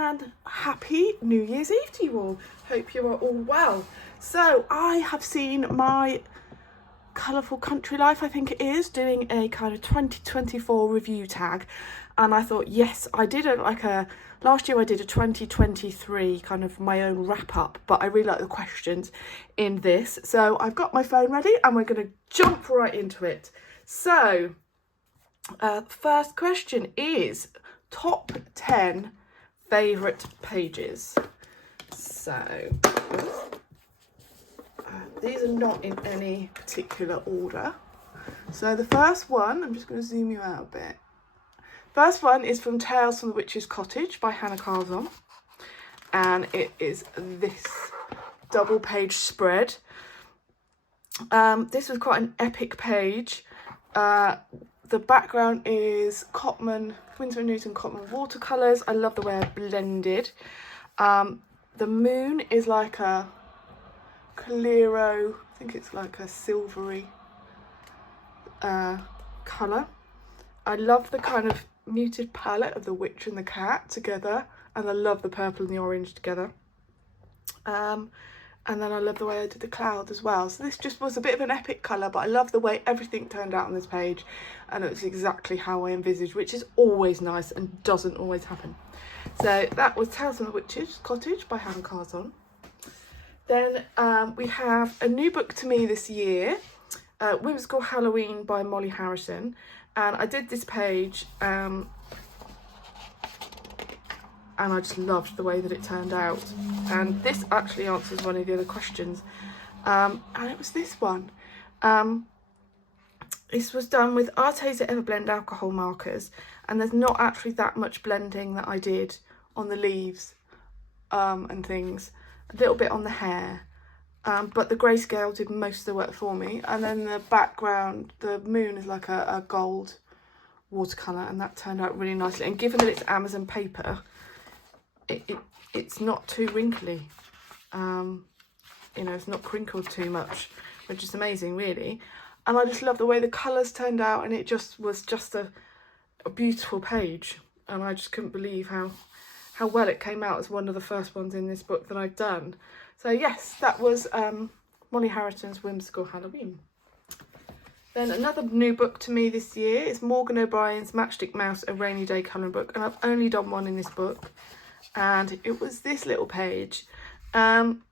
and happy New Year's Eve to you all. Hope you are all well. So I have seen my Colourful Country Life, I think it is, doing a kind of 2024 review tag, and I thought, yes, I did last year I did a 2023 kind of my own wrap up, but I really like the questions in this. So I've got my phone ready and we're going to jump right into it. So first question is top 10 favourite pages. So these are not in any particular order. So the first one, I'm just going to zoom you out a bit. First one is from Tales from the Witch's Cottage by Hannah Carlson, and it is this double page spread. This was quite an epic page. The background is Cotman, Winsor & Newton Cotman watercolours. I love the way I blended. The moon is like a clearo, I think it's like a silvery colour. I love the kind of muted palette of the witch and the cat together, and I love the purple and the orange together. And then I love the way I did the cloud as well. So this just was a bit of an epic colour, but I love the way everything turned out on this page, and it was exactly how I envisaged, which is always nice and doesn't always happen. So that was Tales from the Witch's Cottage by Hannah Carlson. Then we have a new book to me this year, Whimsical Halloween by Molly Harrison. And I did this page and I just loved the way that it turned out. And this actually answers one of the other questions. And it was this one. This was done with Arteza Everblend alcohol markers. And there's not actually that much blending that I did on the leaves and things. A little bit on the hair. But the grayscale did most of the work for me. And then the background, the moon is like a gold watercolour, and that turned out really nicely. And given that it's Amazon paper, it's not too wrinkly. You know, it's not crinkled too much, which is amazing, really. And I just love the way the colours turned out, and it just was just a beautiful page. And I just couldn't believe how well it came out as one of the first ones in this book that I've done. So yes, that was Molly Harrison's Whimsical Halloween. Then another new book to me this year is Morgan O'Brien's Matchstick Mouse, A Rainy Day Colouring Book. And I've only done one in this book. And it was this little page. And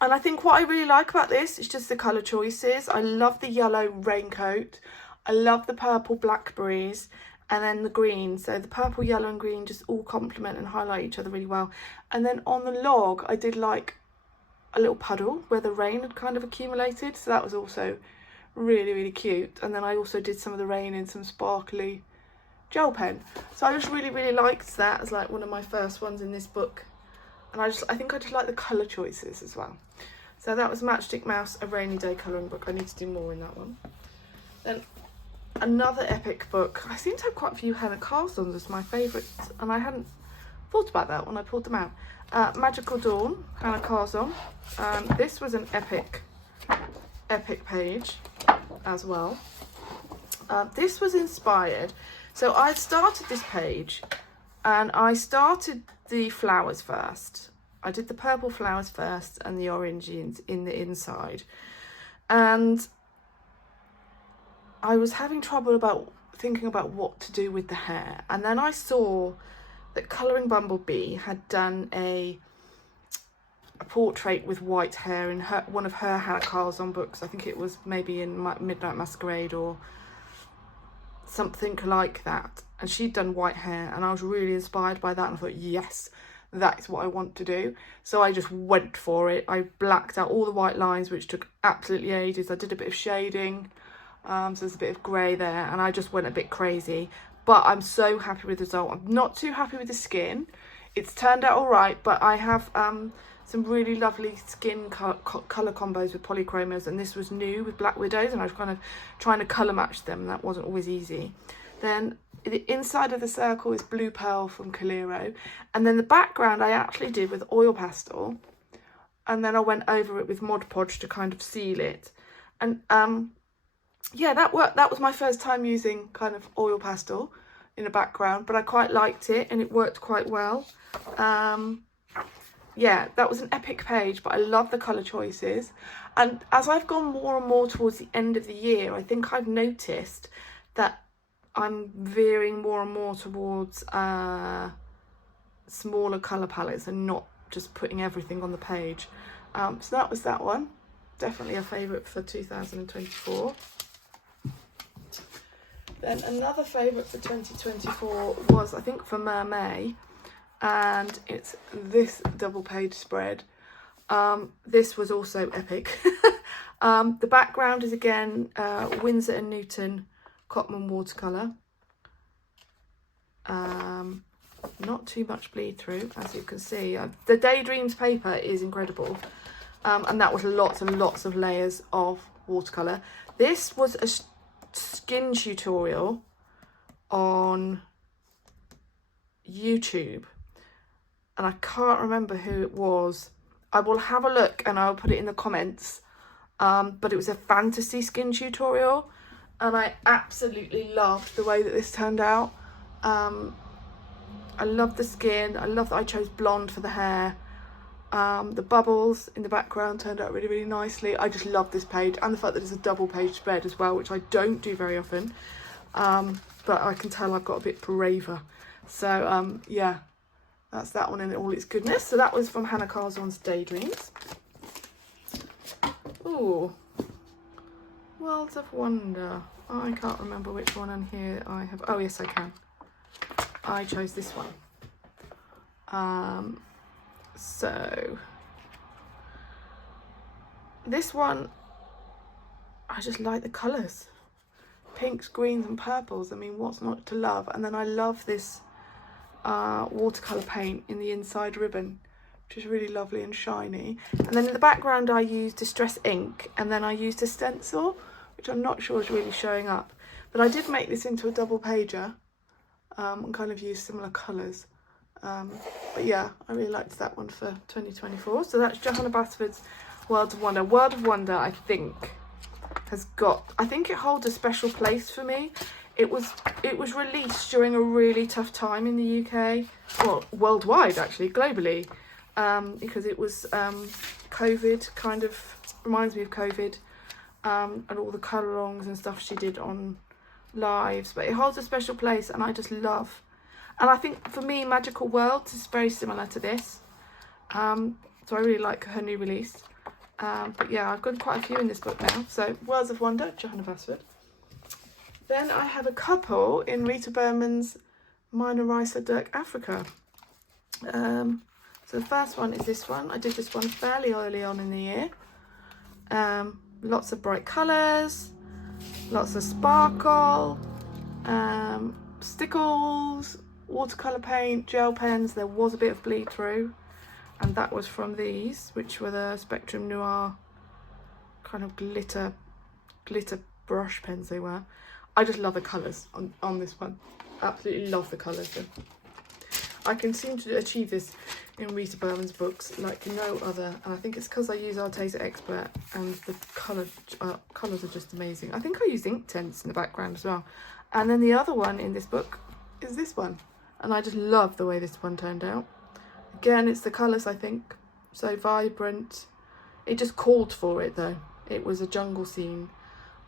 I think what I really like about this is just the colour choices. I love the yellow raincoat. I love the purple blackberries. And then the green, so the purple, yellow and green just all complement and highlight each other really well. And then on the log, I did like a little puddle where the rain had kind of accumulated. So that was also really, really cute. And then I also did some of the rain in some sparkly gel pen. So I just really, really liked that as like one of my first ones in this book. And I think I just like the colour choices as well. So that was Matchstick Mouse, A Rainy Day Colouring Book. I need to do more in that one. Then another epic book. I seem to have quite a few Hannah Carlsons as my favourites, and I hadn't thought about that when I pulled them out. Magical Dawn, Hannah Carlson. This was an epic page as well. This was inspired. So I started this page, and I started the flowers first. I did the purple flowers first and the orange in the inside. And I was having trouble thinking about what to do with the hair, and then I saw that Colouring Bumblebee had done a portrait with white hair in one of her Hannah Carlson books. I think it was maybe in Midnight Masquerade or something like that, and she'd done white hair, and I was really inspired by that, and I thought, yes, that's what I want to do. So I just went for it. I blacked out all the white lines, which took absolutely ages. I did a bit of shading. So there's a bit of grey there, and I just went a bit crazy. But I'm so happy with the result. I'm not too happy with the skin. It's turned out all right, but I have some really lovely skin colour combos with polychromos, and this was new with Black Widows, and I was kind of trying to colour match them, and that wasn't always easy. Then the inside of the circle is Blue Pearl from Calero, and then the background I actually did with oil pastel, and then I went over it with Mod Podge to kind of seal it. And yeah, that worked. That was my first time using kind of oil pastel in a background, but I quite liked it and it worked quite well. Yeah, that was an epic page, but I love the colour choices. And as I've gone more and more towards the end of the year, I think I've noticed that I'm veering more and more towards smaller colour palettes and not just putting everything on the page. So that was that one. Definitely a favourite for 2024. Then another favourite for 2024 was, I think, for Mermay, and it's this double page spread. This was also epic. The background is again Winsor and Newton Cotman watercolour. Not too much bleed through, as you can see. The Daydreams paper is incredible, and that was lots and lots of layers of watercolour. This was a skin tutorial on YouTube, and I can't remember who it was. I will have a look and I'll put it in the comments, but it was a fantasy skin tutorial, and I absolutely loved the way that this turned out. I love the skin. I love that I chose blonde for the hair. The bubbles in the background turned out really, really nicely. I just love this page, and the fact that it's a double page spread as well, which I don't do very often. But I can tell I've got a bit braver. So yeah, that's that one in all its goodness. So that was from Hannah Carzon's Daydreams. Ooh, Worlds of Wonder. I can't remember which one on here I have. Oh yes, I can. I chose this one. So this one, I just like the colours. Pinks, greens and purples. I mean, what's not to love? And then I love this watercolour paint in the inside ribbon, which is really lovely and shiny. And then in the background I used Distress ink, and then I used a stencil, which I'm not sure is really showing up. But I did make this into a double pager, and kind of use similar colours. But yeah, I really liked that one for 2024. So that's Johanna Basford's World of Wonder. World of Wonder, I think, has got, I think it holds a special place for me. It was released during a really tough time in the UK, well, worldwide actually, globally, because it was COVID, kind of reminds me of COVID, and all the colour-alongs and stuff she did on lives. But it holds a special place, and I just love. And I think for me, Magical Worlds is very similar to this. So I really like her new release. But yeah, I've got quite a few in this book now. So Worlds of Wonder, Johanna Basford. Then I have a couple in Rita Berman's Minor Ricer Dirk Africa. So the first one is this one. I did this one fairly early on in the year. Lots of bright colours, lots of sparkle, stickles, watercolour paint, gel pens. There was a bit of bleed through, and that was from these, which were the Spectrum Noir kind of glitter brush pens they were. I just love the colours on this one. Absolutely love the colours. I can seem to achieve this in Rita Berman's books like no other, and I think it's because I use Arteza Expert, and the colours are just amazing. I think I use ink tints in the background as well. And then the other one in this book is this one, and I just love the way this one turned out. Again, it's the colours, I think, so vibrant. It just called for it though. It was a jungle scene.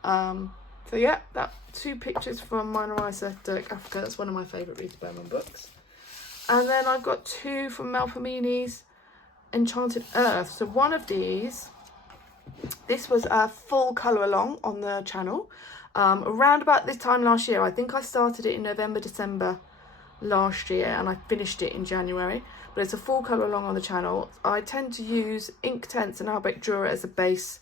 So yeah, that two pictures from Minor Ricer Dirk Africa. That's one of my favourite Rita Berman books. And then I've got two from Mel Femini's Enchanted Earth. So one of these, this was a full colour along on the channel. Around about this time last year. I think I started it in November, December last year, and I finished it in January. But it's a full colour along on the channel. I tend to use Inktense and Albec Dura as a base,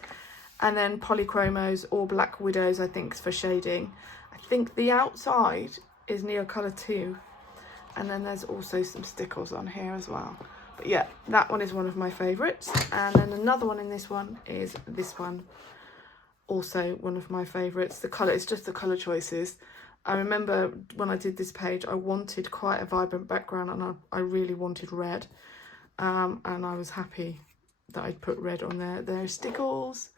and then Polychromos or Black Widows, I think, for shading. I think the outside is Neocolour 2. And then there's also some stickles on here as well. But yeah, that one is one of my favourites. And then another one in this one is this one. Also one of my favourites. The colour, it's just the colour choices. I remember when I did this page, I wanted quite a vibrant background, and I really wanted red. And I was happy that I'd put red on there. There are stickles,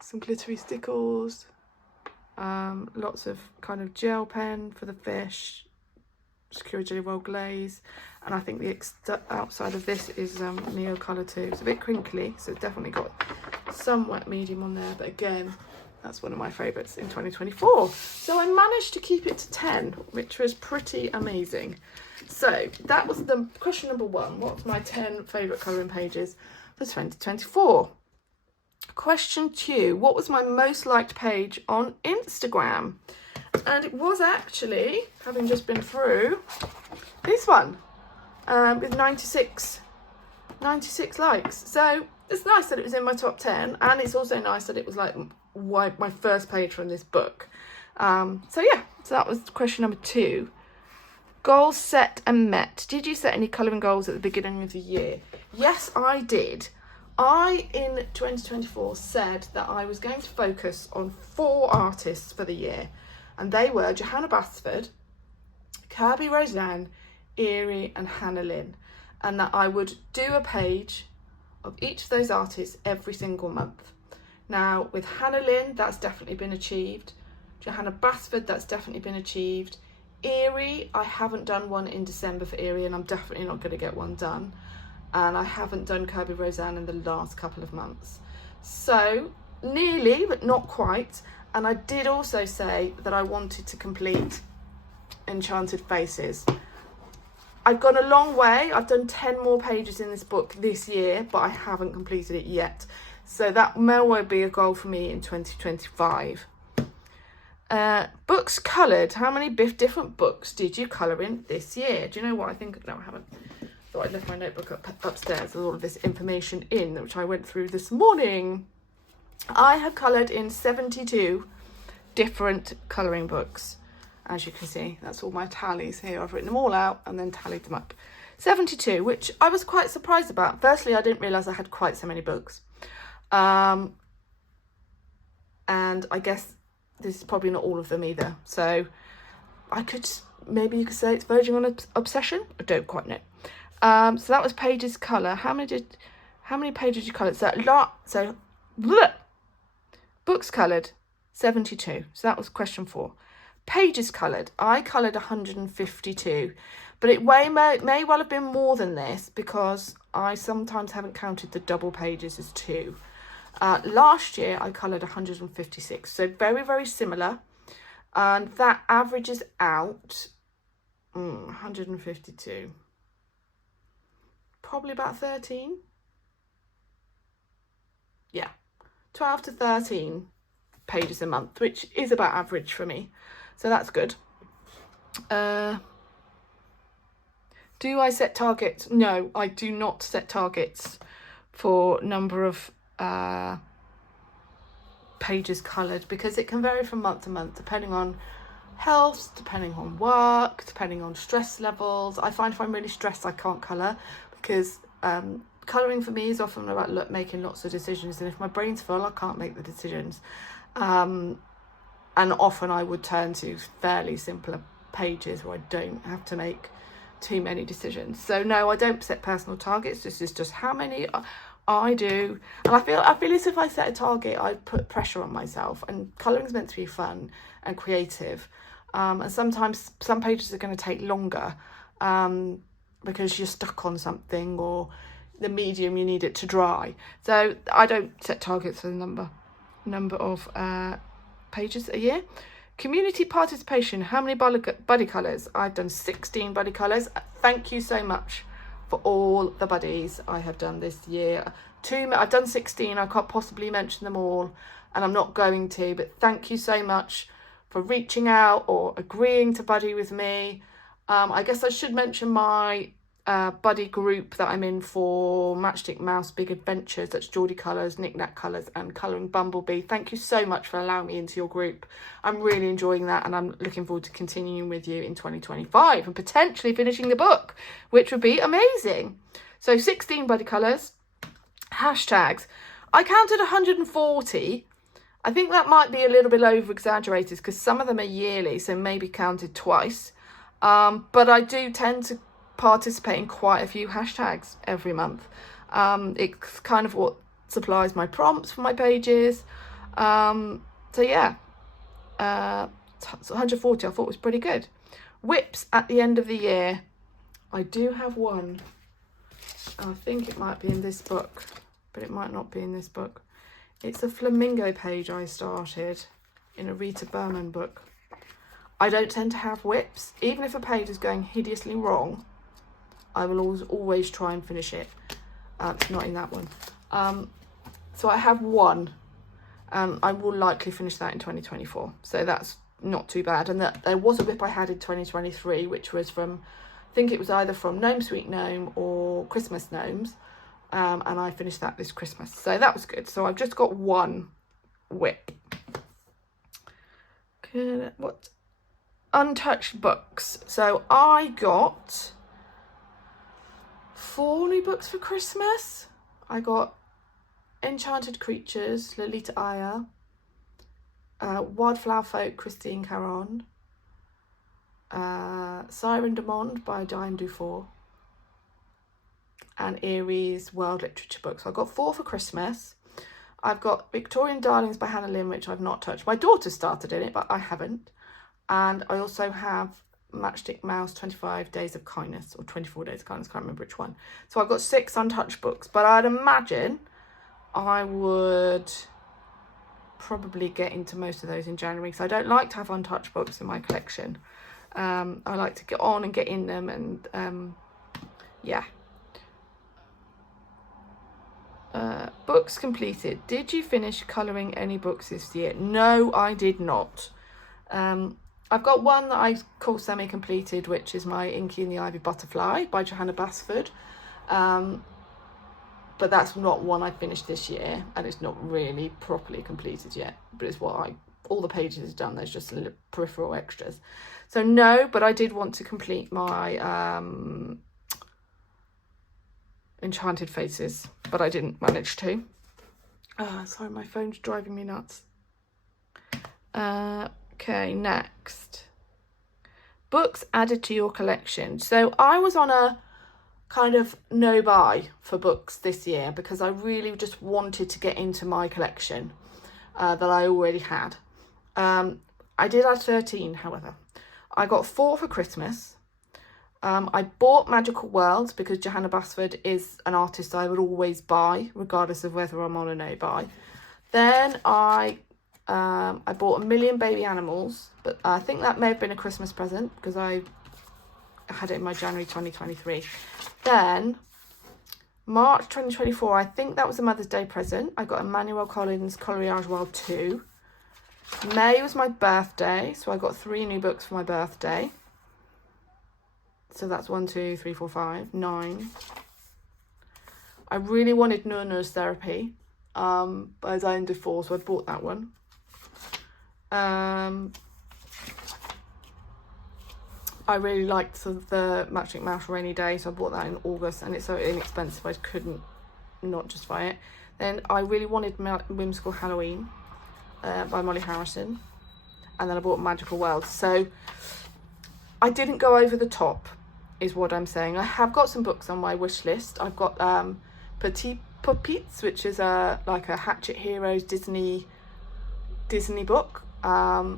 some glittery stickles, lots of kind of gel pen for the fish, Secure Jelly Roll Glaze. And I think the outside of this is Neo Colour too. It's a bit crinkly, so it's definitely got some wet medium on there. But again, that's one of my favourites in 2024. So I managed to keep it to 10, which was pretty amazing. So that was the question number 1. What's my 10 favourite colouring pages for 2024? Question 2. What was my most liked page on Instagram? And it was actually, having just been through, this one with 96 likes. So it's nice that it was in my top 10, and it's also nice that it was like my first page from this book. So yeah, so that was question number 2. Goals set and met. Did you set any colouring goals at the beginning of the year? Yes, I did. I, in 2024, said that I was going to focus on 4 artists for the year. And they were Johanna Basford, Kirby Roseanne, Erie and Hannah Lynn. And that I would do a page of each of those artists every single month. Now, with Hannah Lynn, that's definitely been achieved. Johanna Basford, that's definitely been achieved. Erie, I haven't done one in December for Erie, and I'm definitely not going to get one done. And I haven't done Kirby Roseanne in the last couple of months. So, nearly, but not quite. And I did also say that I wanted to complete Enchanted Faces. I've gone a long way. I've done 10 more pages in this book this year, but I haven't completed it yet. So that may well be a goal for me in 2025. Books coloured. How many different books did you colour in this year? Do you know what? I think, no, I haven't. Thought I'd left my notebook upstairs with all of this information in, which I went through this morning. I have coloured in 72 different colouring books. As you can see, that's all my tallies here. I've written them all out and then tallied them up. 72, which I was quite surprised about. Firstly, I didn't realise I had quite so many books. And I guess this is probably not all of them either. So maybe you could say it's verging on obsession. I don't quite know. So that was pages colour. How many pages did you colour? So books coloured, 72. So that was question 4. Pages coloured. I coloured 152. But it may well have been more than this, because I sometimes haven't counted the double pages as 2. Last year I coloured 156. So very, very similar. And that averages out 152. Probably about 13. Yeah, 12 to 13 pages a month, which is about average for me. So that's good. Do I set targets? No, I do not set targets for number of pages coloured, because it can vary from month to month, depending on health, depending on work, depending on stress levels. I find if I'm really stressed, I can't colour, because colouring for me is often about making lots of decisions, and if my brain's full, I can't make the decisions. And often I would turn to fairly simpler pages where I don't have to make too many decisions. So no, I don't set personal targets. This is just how many I do. And I feel as if I set a target, I put pressure on myself, and colouring's meant to be fun and creative. And sometimes some pages are going to take longer because you're stuck on something, or the medium you need it to dry. So I don't set targets for the number of pages a year. Community participation. How many buddy colours? I've done 16 buddy colours. Thank you so much for all the buddies I have done this year. I've done 16. I can't possibly mention them all, and I'm not going to, but thank you so much for reaching out or agreeing to buddy with me. I guess I should mention my buddy group that I'm in for Matchstick Mouse Big Adventures. That's Geordie Colours, Knick Knack Colours and Colouring Bumblebee. Thank you so much for allowing me into your group. I'm really enjoying that, and I'm looking forward to continuing with you in 2025 and potentially finishing the book, which would be amazing. So 16 buddy colours. Hashtags. I counted 140. I think that might be a little bit over exaggerated, because some of them are yearly, so maybe counted twice. But I do tend to participate in quite a few hashtags every month. It's kind of what supplies my prompts for my pages. So yeah, 140 I thought was pretty good. Whips at the end of the year. I do have one. I think it might be in this book, but it might not be in this book. It's a flamingo page I started in a Rita Berman book. I don't tend to have whips. Even if a page is going hideously wrong, I will always try and finish it. It's not in that one. So I have one, and I will likely finish that in 2024. So that's not too bad. And there was a whip I had in 2023, which was from, I think it was either from Gnome Sweet Gnome or Christmas Gnomes. And I finished that this Christmas. So that was good. So I've just got one whip. What? Untouched Books. So I got 4 new books for Christmas. I got Enchanted Creatures, Lolita Aya, Wildflower Folk, Christine Caron, Siren de Monde by Diane Dufour, and Erie's World Literature books. So I got 4 for Christmas. I've got Victorian Darlings by Hannah Lynn, which I've not touched. My daughter started in it, but I haven't. And I also have Matchstick Mouse 25 Days of Kindness, or 24 Days of Kindness, can't remember which one. So I've got 6 untouched books, but I'd imagine I would probably get into most of those in January, because I don't like to have untouched books in my collection. I like to get on and get in them, and yeah. Books completed. Did you finish colouring any books this year? No, I did not. I've got one that I call semi-completed, which is my Inky and the Ivy Butterfly by Johanna Basford. But that's not one I finished this year, and it's not really properly completed yet. But it's what all the pages is done. There's just little peripheral extras. So no, but I did want to complete my Enchanted Faces, but I didn't manage to. Sorry, my phone's driving me nuts. Okay, next. Books added to your collection. So I was on a kind of no-buy for books this year because I really just wanted to get into my collection that I already had. I did add 13, however. I got 4 for Christmas. I bought Magical Worlds because Johanna Basford is an artist I would always buy, regardless of whether I'm on a no-buy. Then I bought A Million Baby Animals, but I think that may have been a Christmas present because I had it in my January 2023. Then March 2024, I think that was a Mother's Day present. I got Emmanuel Collins' Coloriage World 2. May was my birthday, so I got 3 new books for my birthday. So that's 1, 2, 3, 4, 5, 9. I really wanted Nurse Therapy by Diane Dufour, so I bought that one. I really liked the Matchstick Mouse Rainy Day, so I bought that in August, and it's so inexpensive I couldn't not justify it. Then I really wanted Whimsical Halloween by Molly Harrison, and then I bought Magical World. So I didn't go over the top, is what I'm saying. I have got some books on my wish list. I've got Petit Puppets, which is like a Hatchet Heroes Disney book. I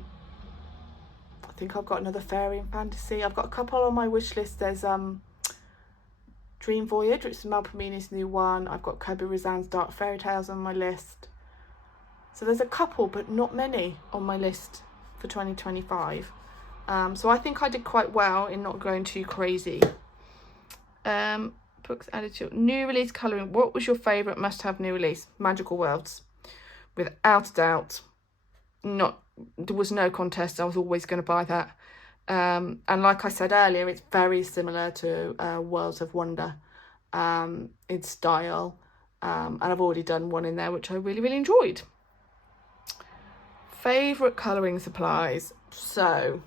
think I've got another fairy and fantasy. I've got a couple on my wish list. There's Dream Voyage, which is Malpomini's new one. I've got Kobe Razan's Dark Fairy Tales on my list. So there's a couple, but not many on my list for 2025. So I think I did quite well in not going too crazy. Books added to new release colouring. What was your favourite must-have new release? Magical Worlds, without a doubt. There was no contest. I was always going to buy that. And like I said earlier, it's very similar to Worlds of Wonder in style. And I've already done one in there, which I really, really enjoyed. Favourite colouring supplies. So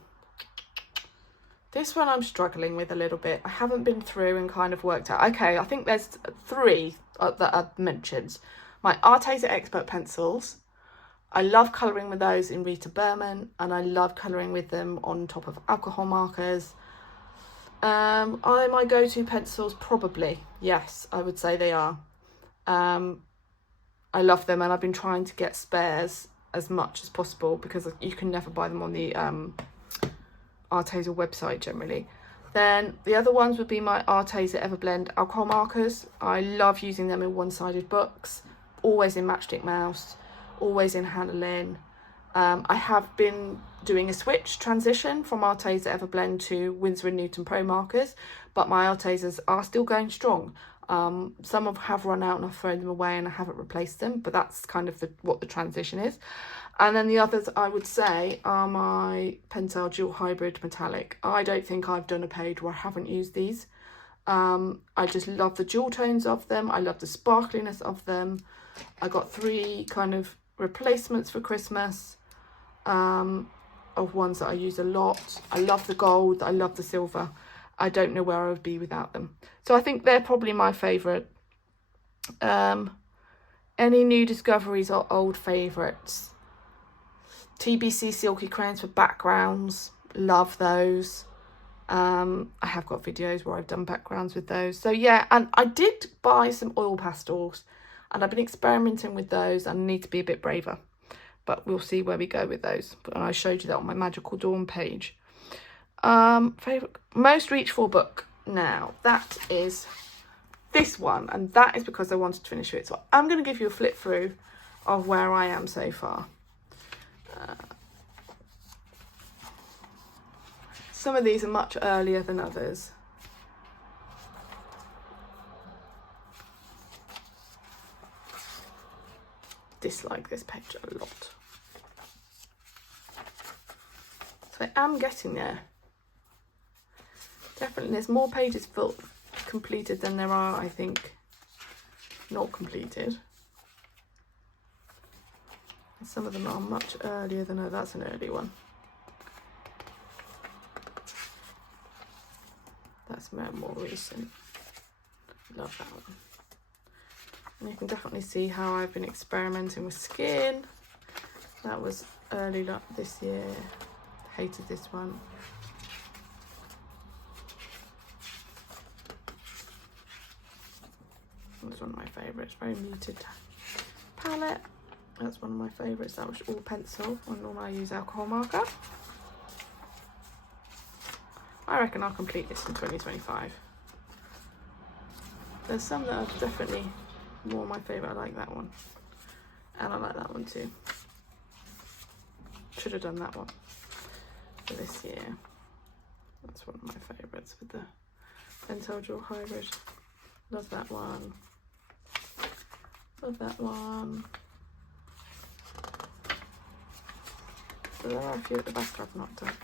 this one I'm struggling with a little bit. I haven't been through and kind of worked out. Okay, I think there's 3 that I've mentioned. My Arteza Expert pencils. I love colouring with those in Rita Berman, and I love colouring with them on top of alcohol markers. Are they my go-to pencils? Probably. Yes, I would say they are. I love them, and I've been trying to get spares as much as possible because you can never buy them on the Arteza website generally. Then the other ones would be my Arteza Everblend alcohol markers. I love using them in one-sided books, always in Matchstick Mouse, always in Hannah Lynn. I have been doing a switch transition from Arteza Everblend to Winsor & Newton Pro markers, but my Artezas are still going strong. Some have run out and I've thrown them away and I haven't replaced them, but that's kind of what the transition is. And then the others I would say are my Pentel Dual Hybrid Metallic. I don't think I've done a page where I haven't used these. I just love the dual tones of them. I love the sparkliness of them. I got 3 kind of replacements for Christmas of ones that I use a lot. I love the gold. I love the silver. I don't know where I would be without them. So I think they're probably my favourite. Any new discoveries or old favourites? TBC Silky Crayons for backgrounds. Love those. I have got videos where I've done backgrounds with those. So yeah, and I did buy some oil pastels and I've been experimenting with those and need to be a bit braver. But we'll see where we go with those. And I showed you that on my Magical Dawn page. Favourite, most reached for book now. That is this one. And that is because I wanted to finish it. So I'm going to give you a flip through of where I am so far. Some of these are much earlier than others. Dislike this page a lot. So I am getting there. Definitely, there's more pages completed than there are, I think, not completed. And some of them are much earlier than that's an early one. That's more recent. Love that one. And you can definitely see how I've been experimenting with skin. That was early this year. Hated this one. That's one of my favourites. Very muted palette. That's one of my favourites. That was all pencil. And normally I use alcohol marker. I reckon I'll complete this in 2025. There's some that are definitely more my favourite. I like that one. And I like that one too. Should have done that one for this year. That's one of my favourites with the Pentel Dual Hybrid. Love that one. Love that one. So there are a few at the back I've not done.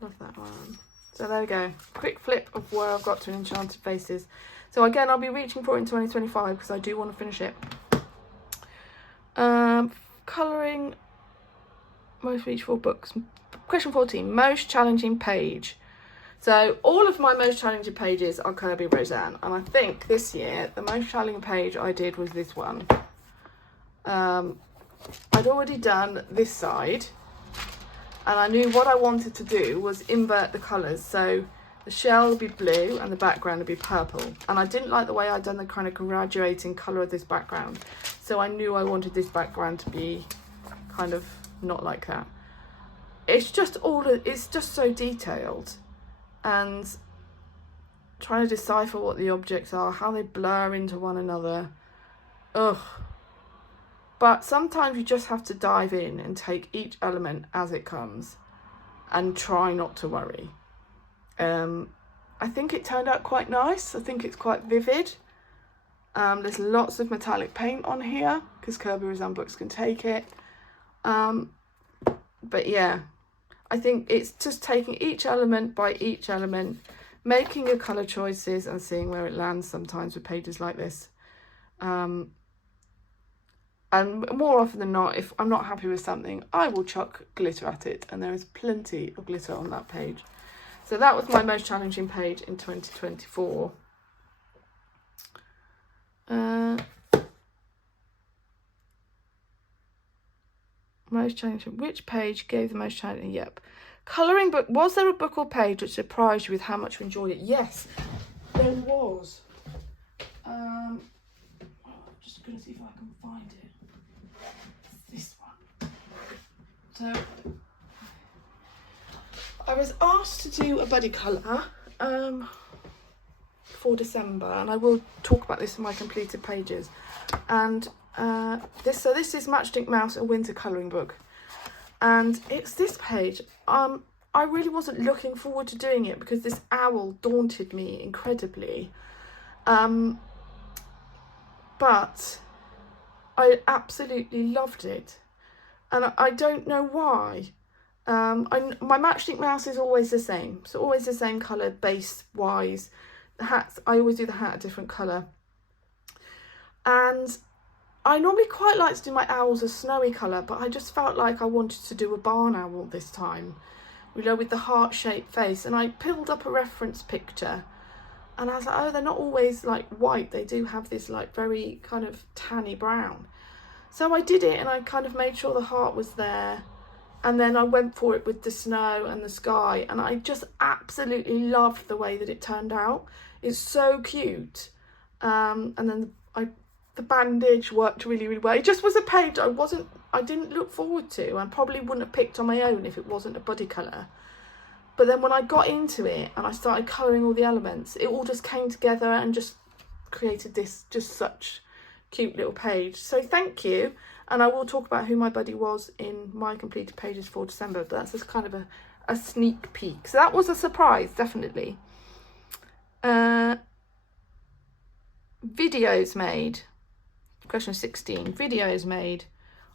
Love that one. So there we go. Quick flip of where I've got to in Enchanted Faces. So again, I'll be reaching for it in 2025 because I do want to finish it. Colouring most reachable books. Question 14, most challenging page. So all of my most challenging pages are Kirby Roseanne. And I think this year, the most challenging page I did was this one. I'd already done this side. And I knew what I wanted to do was invert the colours. So the shell would be blue and the background would be purple. And I didn't like the way I'd done the kind of graduating colour of this background. So I knew I wanted this background to be kind of not like that. It's just so detailed. And trying to decipher what the objects are, how they blur into one another. Ugh. But sometimes you just have to dive in and take each element as it comes and try not to worry. I think it turned out quite nice. I think it's quite vivid. There's lots of metallic paint on here because Kirby Roseanne books can take it. But yeah, I think it's just taking each element by each element, making your colour choices and seeing where it lands sometimes with pages like this. And more often than not, if I'm not happy with something, I will chuck glitter at it. And there is plenty of glitter on that page. So that was my most challenging page in 2024. Most challenging. Which page gave the most challenging? Yep. Colouring book. Was there a book or page which surprised you with how much you enjoyed it? Yes, there was. I'm just going to see if I can find it. This one. So I I was asked to do a buddy colour for December, and I will talk about this in my completed pages. And this is Matchstick Mouse, a winter colouring book, and it's this page. I really wasn't looking forward to doing it because this owl daunted me incredibly, but I absolutely loved it, and I don't know why. My Matchstick Mouse is always the same, so always the same colour base wise. The hats, I always do the hat a different colour, and I normally quite like to do my owls a snowy colour, but I just felt like I wanted to do a barn owl this time, you know, with the heart-shaped face. And I pulled up a reference picture, and I was like, oh, they're not always like white, they do have this like very kind of tanny brown. So I did it, and I kind of made sure the heart was there, and then I went for it with the snow and the sky, and I just absolutely loved the way that it turned out. It's so cute. And then the bandage worked really, really well. It just was a page I didn't look forward to, and probably wouldn't have picked on my own if it wasn't a buddy colour. But then when I got into it and I started colouring all the elements, it all just came together and just created this just such cute little page. So thank you, and I will talk about who my buddy was in my completed pages for December, but that's just kind of a sneak peek. So that was a surprise, definitely. Videos made. Question 16. Videos made.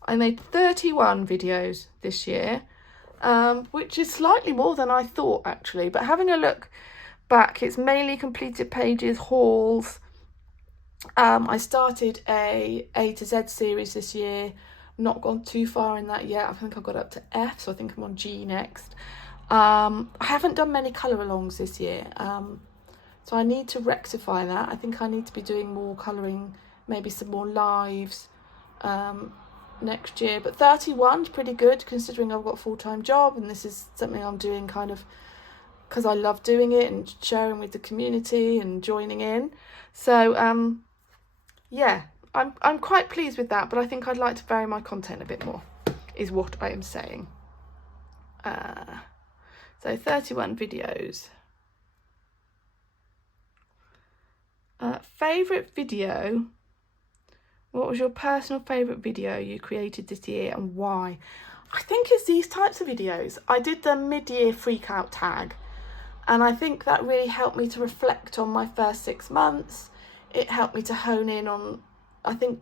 I made 31 videos this year, which is slightly more than I thought, actually. But having a look back, it's mainly completed pages, hauls. I started a to Z series this year. Not gone too far in that yet. I think I got up to F, so I think I'm on G next. I haven't done many colour alongs this year, so I need to rectify that. I think I need to be doing more colouring, maybe some more lives next year. But 31 is pretty good, considering I've got a full-time job, and this is something I'm doing kind of because I love doing it and sharing with the community and joining in. So yeah, I'm quite pleased with that, but I think I'd like to vary my content a bit more, is what I am saying. So 31 videos. Favourite video. What was your personal favourite video you created this year, and why? I think it's these types of videos. I did the mid-year freak out tag, and I think that really helped me to reflect on my first 6 months. It helped me to hone in on, I think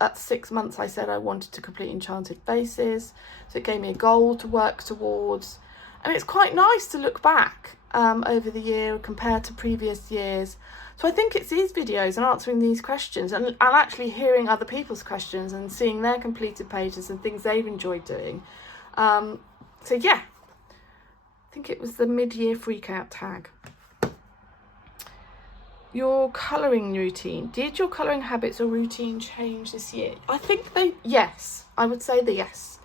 at 6 months I said I wanted to complete Enchanted Faces, so it gave me a goal to work towards. And it's quite nice to look back over the year compared to previous years. So I think it's these videos and answering these questions, and actually hearing other people's questions and seeing their completed pages and things they've enjoyed doing. So yeah, I think it was the mid-year freak out tag. Your colouring routine. Did your colouring habits or routine change this year? I think yes, I would say yes.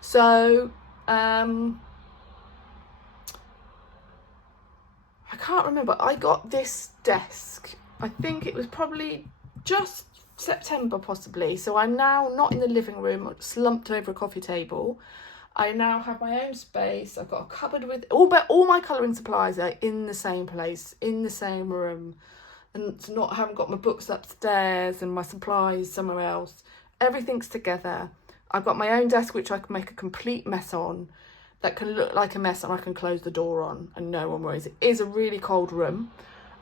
So I can't remember. I got this desk, I think it was probably just September possibly. So I'm now not in the living room, slumped over a coffee table. I now have my own space. I've got a cupboard with all my colouring supplies are in the same place, in the same room. And haven't got my books upstairs and my supplies somewhere else. Everything's together. I've got my own desk, which I can make a complete mess on. That can look like a mess, and I can close the door on and no one worries. It is a really cold room,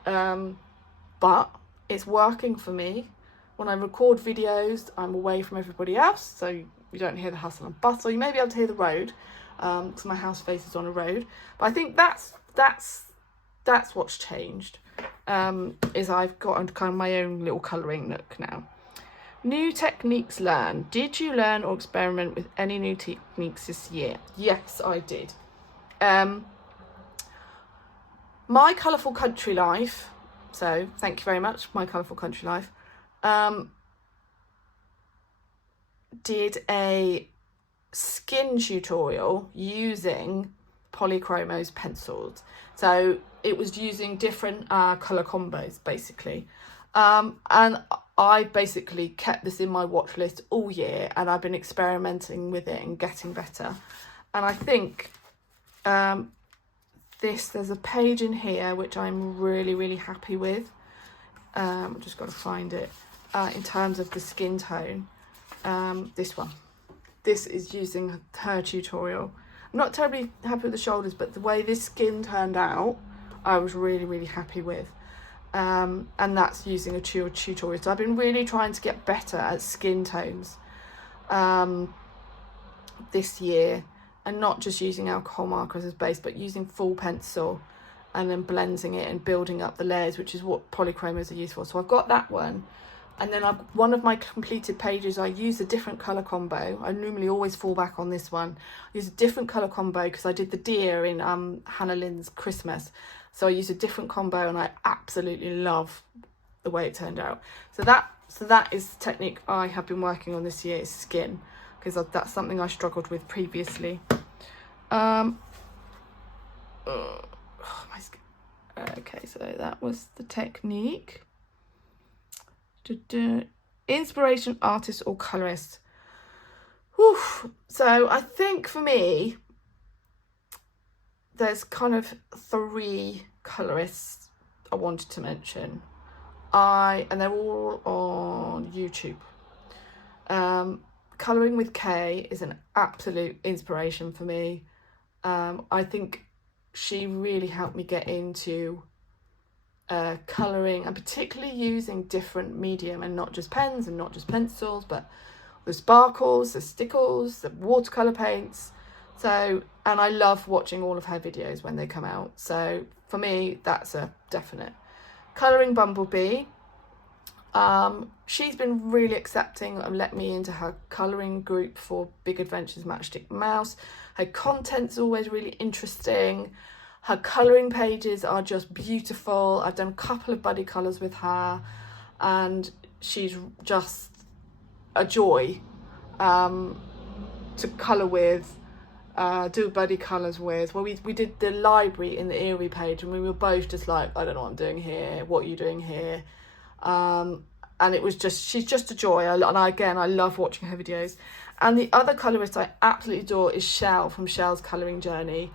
but it's working for me. When I record videos, I'm away from everybody else, so you don't hear the hustle and bustle. You may be able to hear the road, because my house faces on a road. But I think that's what's changed, is I've got kind of my own little colouring nook now. New techniques learned. Did you learn or experiment with any new techniques this year? Yes, I did. My Colourful Country Life, so thank you very much, My Colourful Country Life, did a skin tutorial using Polychromo's pencils. So it was using different colour combos, basically. And I basically kept this in my watch list all year, and I've been experimenting with it and getting better. And I think there's a page in here which I'm really happy with. I've just got to find it. In terms of the skin tone, this one. This is using her tutorial. I'm not terribly happy with the shoulders, but the way this skin turned out, I was really happy with. And that's using a tutorial. So I've been really trying to get better at skin tones this year, and not just using alcohol markers as base, but using full pencil and then blending it and building up the layers, which is what polychromos are used for. So I've got that one. And then one of my completed pages, I use a different colour combo. I normally always fall back on this one. I use a different colour combo because I did the deer in Hannah Lynn's Christmas. So I used a different combo, and I absolutely love the way it turned out. So that is the technique I have been working on this year, is skin, because that's something I struggled with previously. My skin. Okay, so that was the technique. Inspiration, artist or colorist. Whew. So I think for me, there's kind of 3 colorists I wanted to mention. And they're all on YouTube. Colouring with Kay is an absolute inspiration for me. I think she really helped me get into colouring, and particularly using different medium, and not just pens and not just pencils, but the sparkles, the stickles, the watercolour paints. So, and I love watching all of her videos when they come out. So for me, that's a definite. Colouring Bumblebee. She's been really accepting and let me into her colouring group for Big Adventures Matchstick Mouse. Her content's always really interesting. Her colouring pages are just beautiful. I've done a couple of buddy colours with her, and she's just a joy to colour with, do buddy colours with. Well, we did the library in the Erie page, and we were both just like, I don't know what I'm doing here. What are you doing here? And it was just, she's just a joy. I love watching her videos. And the other colourist I absolutely adore is Shell from Shell's Colouring Journey.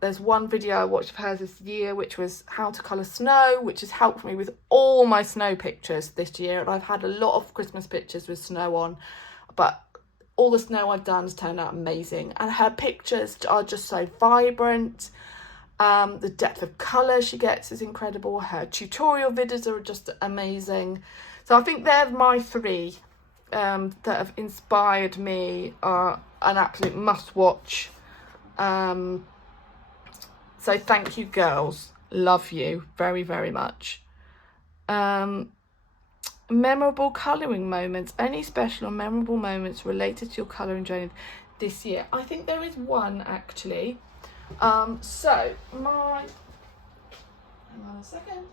There's one video I watched of hers this year, which was how to colour snow, which has helped me with all my snow pictures this year. And I've had a lot of Christmas pictures with snow on, but all the snow I've done has turned out amazing. And her pictures are just so vibrant. The depth of colour she gets is incredible. Her tutorial videos are just amazing. So I think they're my 3 that have inspired me, are an absolute must-watch. So thank you, girls. Love you very much. Memorable colouring moments. Any special or memorable moments related to your colouring journey this year? I think there is one, actually. Hang on a second.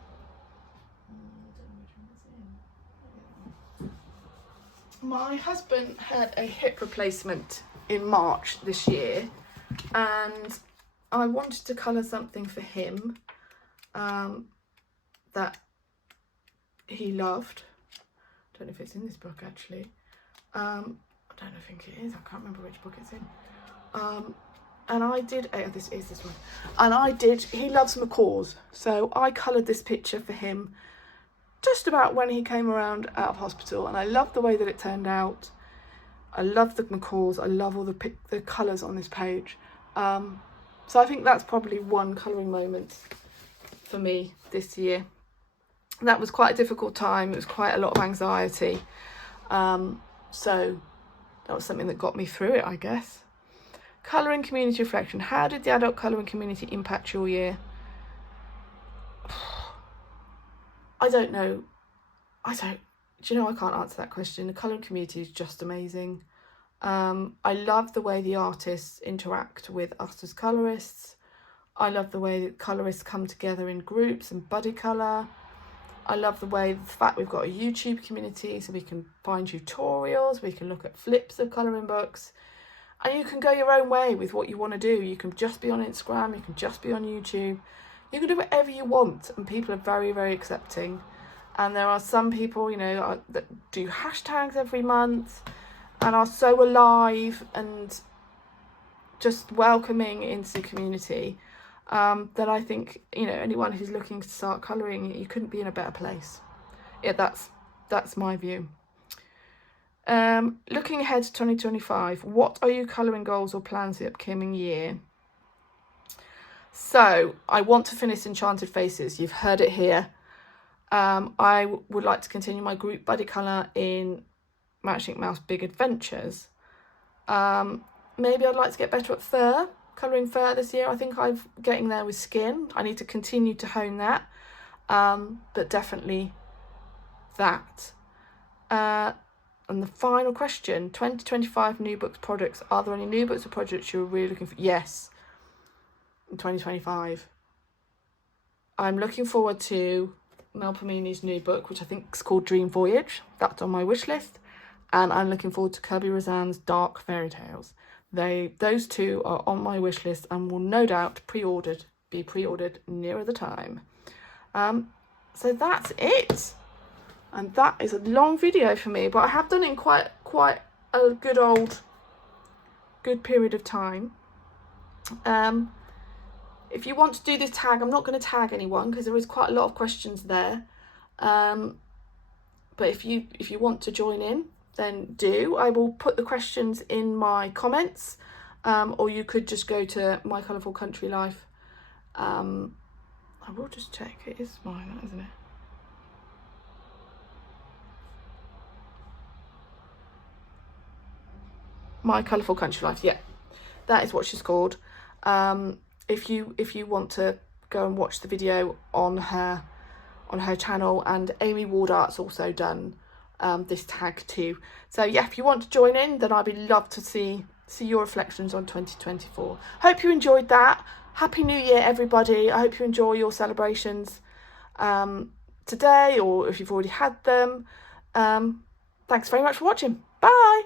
My husband had a hip replacement in March this year, and I wanted to colour something for him that he loved. I don't know if it's in this book, actually. I think it is. I can't remember which book it's in. And I did, this is this one. And he loves macaws. So I coloured this picture for him just about when he came around out of hospital. And I love the way that it turned out. I love the macaws. I love all the colours on this page. So I think that's probably one colouring moment for me this year. That was quite a difficult time. It was quite a lot of anxiety. So that was something that got me through it, I guess. Colouring community reflection. How did the adult colouring community impact your year? I don't know. Do you know, I can't answer that question. The colouring community is just amazing. I love the way the artists interact with us as colourists. I love the way that colourists come together in groups and buddy colour. I love the fact we've got a YouTube community, so we can find tutorials, we can look at flips of colouring books, and you can go your own way with what you want to do. You can just be on Instagram, you can just be on YouTube, you can do whatever you want, and people are very accepting. And there are some people, that do hashtags every month and are so alive and just welcoming into the community. then I think, you know, anyone who's looking to start colouring, you couldn't be in a better place. Yeah, that's my view. Looking ahead to 2025, what are your colouring goals or plans for the upcoming year? So I want to finish Enchanted Faces. You've heard it here. I would like to continue my group buddy colour in Matchstick Mouse Big Adventures. Maybe I'd like to get better at fur, colouring fur this year. I think I'm getting there with skin. I need to continue to hone that, but definitely that. And the final question, 2025 new books products. Are there any new books or projects you're really looking for? Yes, in 2025. I'm looking forward to Mel Pomini's new book, which I think is called Dream Voyage. That's on my wish list. And I'm looking forward to Kirby Razan's Dark Fairy Tales. Those two are on my wish list and will no doubt be pre-ordered nearer the time. So that's it. And that is a long video for me, but I have done it in quite a good period of time. If you want to do this tag, I'm not going to tag anyone because there is quite a lot of questions there. But if you want to join in, then do. I will put the questions in my comments, or you could just go to My Colourful Country Life. I will just check. It is mine, isn't it? My Colourful Country Life, yeah, that is what she's called. If you want to go and watch the video on her channel, and Amy Wardart's also done this tag too. So yeah, if you want to join in, then I'd be love to see your reflections on 2024. Hope you enjoyed that. Happy New Year, everybody. I hope you enjoy your celebrations today, or if you've already had them. Thanks very much for watching. Bye.